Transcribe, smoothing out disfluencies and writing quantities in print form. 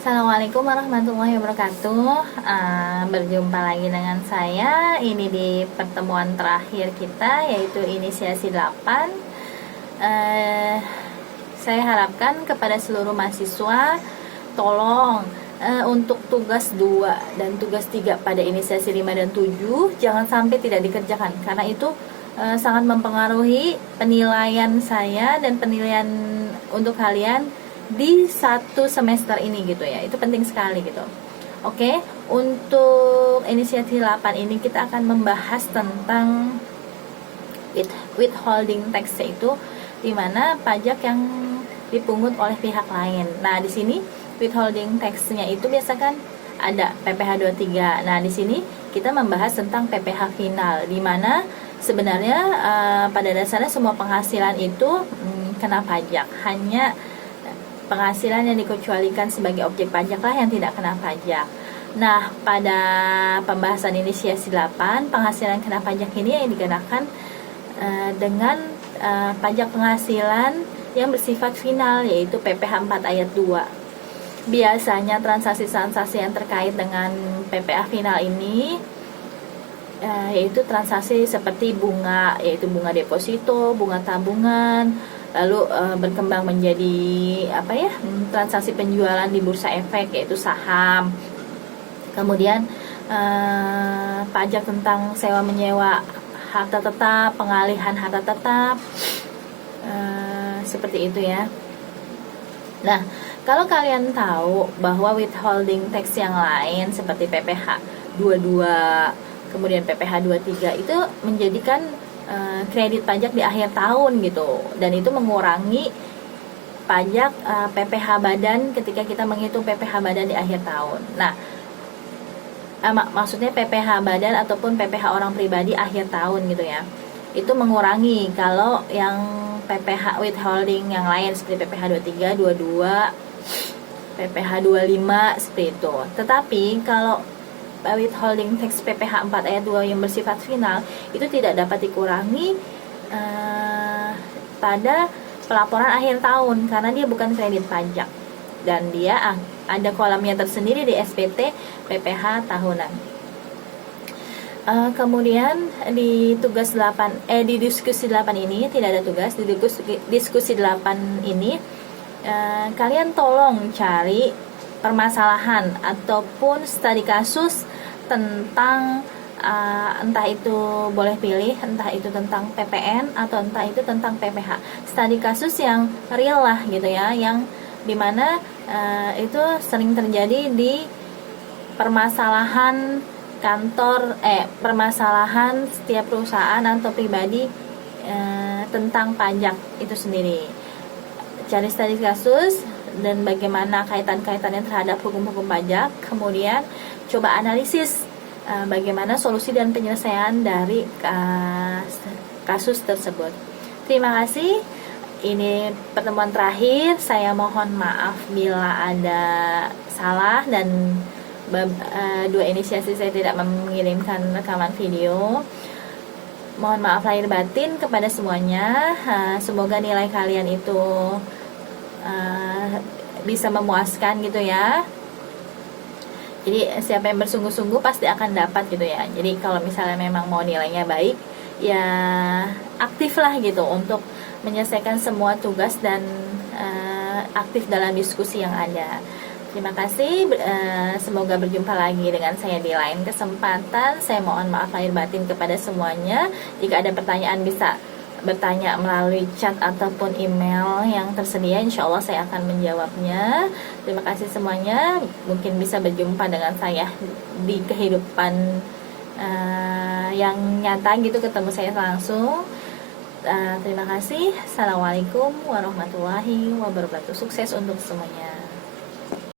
Assalamualaikum warahmatullahi wabarakatuh. Berjumpa lagi dengan saya. Ini di pertemuan terakhir kita, yaitu inisiasi 8. Saya harapkan kepada seluruh mahasiswa, tolong untuk tugas 2 dan tugas 3 pada inisiasi 5 dan 7 jangan sampai tidak dikerjakan, karena itu sangat mempengaruhi penilaian saya dan penilaian untuk kalian di satu semester ini gitu ya. Itu penting sekali gitu. Oke, untuk inisiatif 8 ini kita akan membahas tentang withholding tax, yaitu di mana pajak yang dipungut oleh pihak lain. Nah, di sini withholding tax-nya itu biasakan ada PPh 23. Nah, di sini kita membahas tentang PPh final, di mana sebenarnya pada dasarnya semua penghasilan itu kena pajak. Hanya penghasilan yang dikecualikan sebagai objek pajak lah yang tidak kena pajak. Nah, pada pembahasan inisiasi 8, penghasilan kena pajak ini yang dikenakan dengan pajak penghasilan yang bersifat final, yaitu PPh 4 ayat 2. Biasanya transaksi-transaksi yang terkait dengan PPh final ini yaitu transaksi seperti bunga, yaitu bunga deposito, bunga tabungan, lalu berkembang menjadi transaksi penjualan di bursa efek, yaitu saham. Kemudian pajak tentang sewa menyewa harta tetap, pengalihan harta tetap, seperti itu ya. Nah, kalau kalian tahu bahwa withholding tax yang lain seperti PPh 22, kemudian PPh 23 itu menjadikan kredit pajak di akhir tahun gitu, dan itu mengurangi pajak PPh badan ketika kita menghitung PPh badan di akhir tahun. Nah, maksudnya PPh badan ataupun PPh orang pribadi akhir tahun gitu ya. Itu mengurangi kalau yang PPh withholding yang lain seperti PPh 23, 22, PPh 25 seperti itu. Tetapi kalau withholding tax PPh 4 ayat 2 yang bersifat final itu tidak dapat dikurangi pada pelaporan akhir tahun, karena dia bukan kredit pajak dan dia ada kolamnya tersendiri di SPT PPh tahunan. Kemudian di tugas 8 di diskusi 8 ini tidak ada tugas. Di diskusi 8 ini kalian tolong cari permasalahan ataupun studi kasus tentang entah itu boleh pilih, entah itu tentang PPN atau entah itu tentang PPh. Studi kasus yang real lah gitu ya, yang dimana itu sering terjadi di permasalahan kantor, permasalahan setiap perusahaan atau pribadi tentang pajak itu sendiri. Cari studi kasus dan bagaimana kaitan-kaitannya terhadap hukum-hukum pajak, kemudian coba analisis bagaimana solusi dan penyelesaian dari kasus tersebut. Terima kasih. Ini pertemuan terakhir. Saya mohon maaf bila ada salah dan 2 inisiasi saya tidak mengirimkan rekaman video. Mohon maaf lahir batin kepada semuanya. Semoga nilai kalian itu bisa memuaskan gitu ya. Jadi siapa yang bersungguh-sungguh pasti akan dapat gitu ya. Jadi kalau misalnya memang mau nilainya baik, ya aktiflah gitu untuk menyelesaikan semua tugas dan aktif dalam diskusi yang ada. Terima kasih. Semoga berjumpa lagi dengan saya di lain kesempatan. Saya mohon maaf lahir batin kepada semuanya. Jika ada pertanyaan bisa bertanya melalui chat ataupun email yang tersedia, insya Allah saya akan menjawabnya. Terima kasih semuanya. Mungkin bisa berjumpa dengan saya di kehidupan yang nyata gitu, ketemu saya langsung. Terima kasih. Assalamualaikum warahmatullahi wabarakatuh. Sukses untuk semuanya.